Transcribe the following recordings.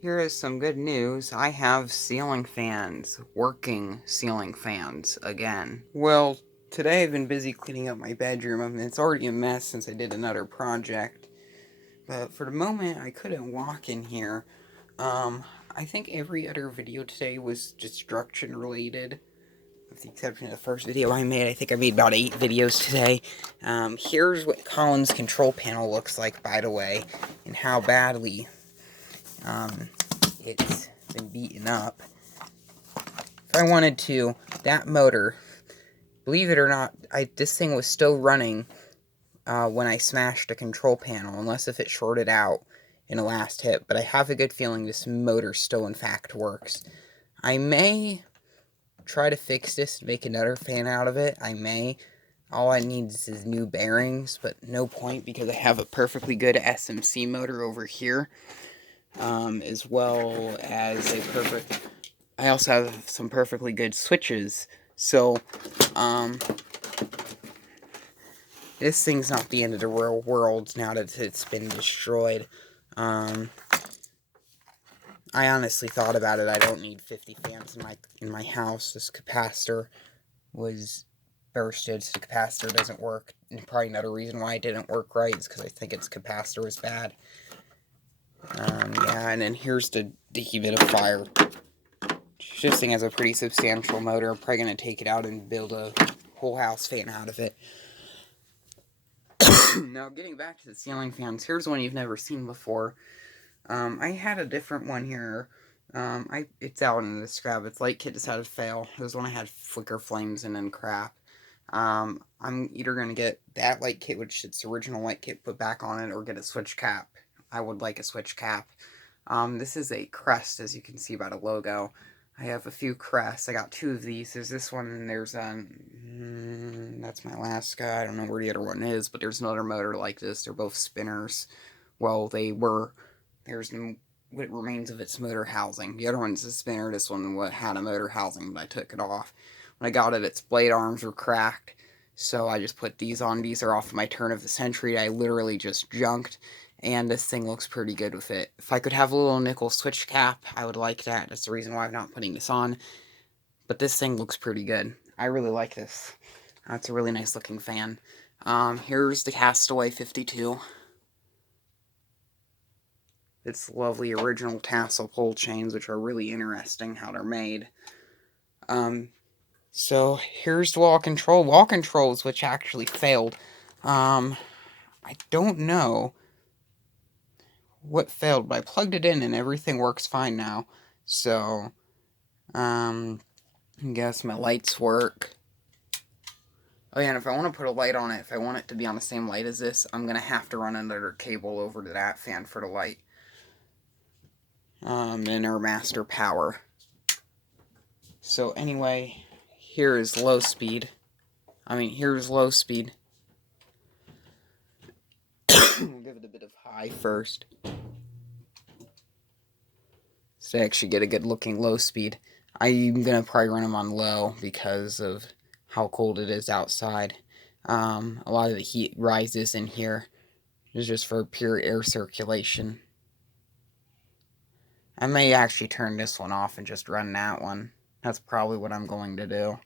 Here is some good news. I have ceiling fans, working ceiling fans again. Well, today I've been busy cleaning up my bedroom. I mean, it's already a mess since I did another project. But for the moment, I couldn't walk in here. Um, I think every other video today was destruction related. With the exception of the first video I made, I think I made about 8 videos today. Here's what Colin's control panel looks like, by the way, and how badly um, it's been beaten up. If I wanted to, that motor, believe it or not, this thing was still running when I smashed the control panel, unless if it shorted out in a last hit, but I have a good feeling this motor still in fact works. I may try to fix this and make another fan out of it. I may. All I need is new bearings, but no point because I have a perfectly good SMC motor over here, as well as I also have some perfectly good switches. So, this thing's not the end of the real world now that it's been destroyed. I honestly thought about it. I don't need 50 fans in my house. This capacitor was bursted, so the capacitor doesn't work. And probably another reason why it didn't work right is because I think its capacitor was bad. Yeah, and then here's the dehumidifier. This thing has a pretty substantial motor. I'm probably going to take it out and build a whole house fan out of it. Now, getting back to the ceiling fans, here's one you've never seen before. I had a different one here. It's out in the scrap. Its light kit decided to fail. It was one I had flicker flames in and crap. I'm either going to get that light kit, which its original light kit, put back on it, or get a switch cap. I would like a switch cap. This is a crest, as you can see by the logo. I have a few crests. I got 2 of these. There's this one, and there's that's my Alaska. I don't know where the other one is, but there's another motor like this. They're both spinners. Well, they were. There's what remains of its motor housing. The other one's a spinner. This one had a motor housing, but I took it off. When I got it, its blade arms were cracked, so I just put these on. These are off my turn of the century. I literally just junked, and this thing looks pretty good with it. If I could have a little nickel switch cap, I would like that. That's the reason why I'm not putting this on. But this thing looks pretty good. I really like this. It's a really nice looking fan. Here's the Castaway 52. It's lovely original tassel pull chains, which are really interesting how they're made. So here's the wall control. Wall controls, which actually failed. I don't know what failed, but I plugged it in and everything works fine now. So, I guess my lights work. Oh yeah, and if I want to put a light on it, if I want it to be on the same light as this, I'm going to have to run another cable over to that fan for the light. Inner master power. So anyway, here is low speed. Here's low speed. We'll give it a bit of high first. So I actually get a good looking low speed. I'm going to probably run them on low because of how cold it is outside. A lot of the heat rises in here. It's just for pure air circulation. I may actually turn this one off and just run that one. That's probably what I'm going to do.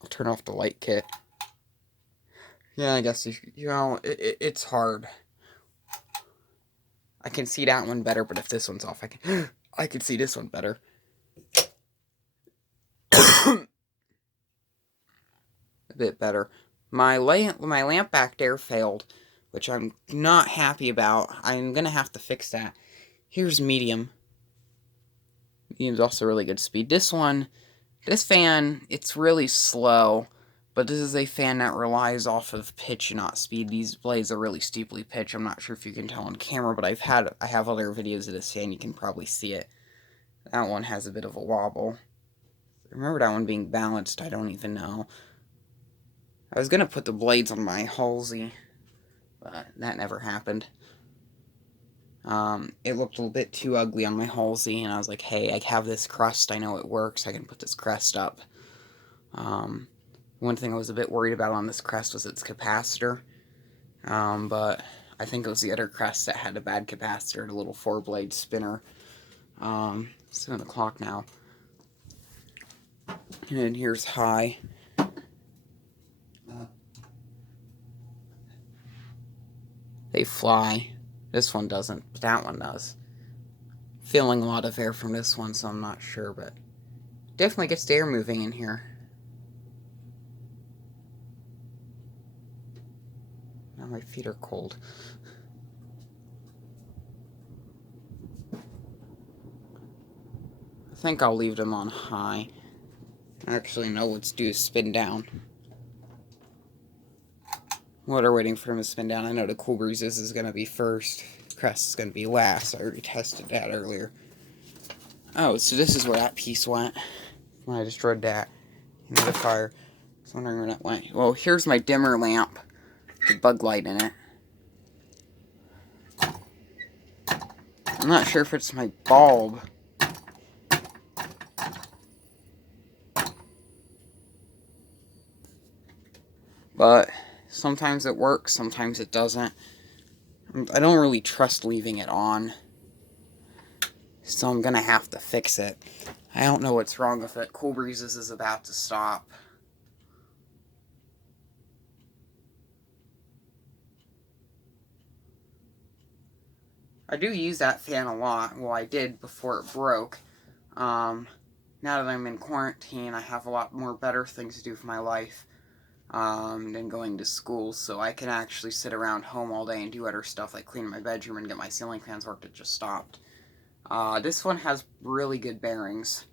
I'll turn off the light kit. Yeah, I guess, it's hard. I can see that one better, but if this one's off, I can see this one better. A bit better. My lamp back there failed, which I'm not happy about. I'm gonna have to fix that. Here's medium. Medium's also really good speed. This fan, it's really slow, but this is a fan that relies off of pitch and not speed. These blades are really steeply pitched. I'm not sure if you can tell on camera, but I have other videos of this fan. You can probably see it. That one has a bit of a wobble. I remember that one being balanced. I don't even know. I was gonna put the blades on my Halsey, but that never happened. It looked a little bit too ugly on my Halsey, and I was like, hey, I have this crest, I know it works, I can put this crest up. One thing I was a bit worried about on this crest was its capacitor, but I think it was the other Crest that had a bad capacitor, the little 4-blade spinner. 7 o'clock now. And then here's high. They fly. This one doesn't, but that one does. Feeling a lot of air from this one, so I'm not sure, but definitely gets the air moving in here. Now my feet are cold. I think I'll leave them on high. Actually, no, let's do spin down. While they're waiting for him to spin down, I know the Cool Breezes is going to be first. Crest is going to be last. I already tested that earlier. Oh, so this is where that piece went when I destroyed that. Another fire. I was wondering where that went. Well, here's my dimmer lamp. The bug light in it. I'm not sure if it's my bulb. But sometimes it works, sometimes it doesn't. I don't really trust leaving it on, so I'm gonna have to fix it. I don't know what's wrong with it. Cool Breezes is about to stop. I do use that fan a lot. Well, I did before it broke. Now that I'm in quarantine, I have a lot more better things to do for my life than going to school, so I can actually sit around home all day and do other stuff like clean my bedroom and get my ceiling fans worked. It just stopped. This one has really good bearings.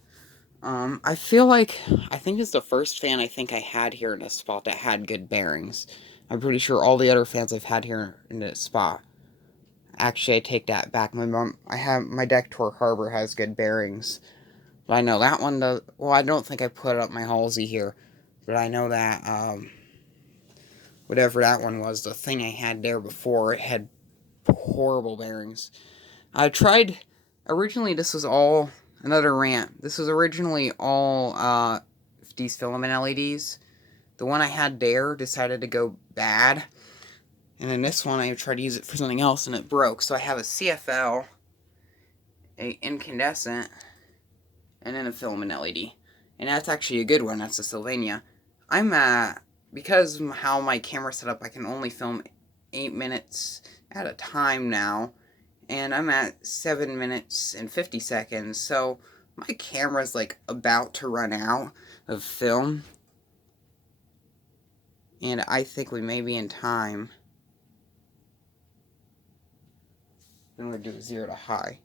I think it's the first fan I think I had here in this spot that had good bearings. I'm pretty sure all the other fans I've had here in this spot. Actually, I take that back. My Dektor Harbor has good bearings. But I know that one does. Well, I don't think I put up my Halsey here. But I know that, whatever that one was, the thing I had there before, it had horrible bearings. I tried. Originally, this was all. Another rant. This was originally all, these filament LEDs. The one I had there decided to go bad. And then this one, I tried to use it for something else, and it broke. So I have a CFL, a incandescent, and then a filament LED. And that's actually a good one. That's a Sylvania. I'm at, because how my camera's set up, I can only film 8 minutes at a time now. And I'm at 7 minutes and 50 seconds. So my camera's like about to run out of film. And I think we may be in time. Then we're going to do 0 to high.